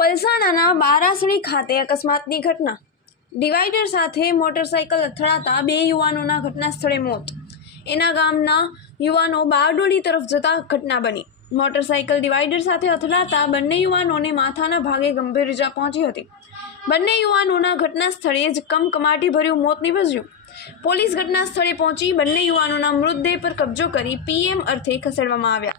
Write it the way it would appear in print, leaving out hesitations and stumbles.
પલસાણાના બારાસણી ખાતે અકસ્માતની ઘટના। ડિવાઈડર સાથે મોટરસાઇકલ અથડાતા બે યુવાનોના ઘટના સ્થળે મોત। એના ગામના યુવાનો બારડોલી તરફ જતા ઘટના બની। મોટરસાઇકલ ડિવાઈડર સાથે અથડાતા બંને યુવાનોને માથાના ભાગે ગંભીર ઇજા પહોંચી હતી। બંને યુવાનોના ઘટના સ્થળે જ કમકમાટીભર્યું મોત નીપજ્યું। પોલીસ ઘટના સ્થળે પહોંચી બંને યુવાનોના મૃતદેહ પર કબજો કરી પીએમ અર્થે ખસેડવામાં આવ્યા।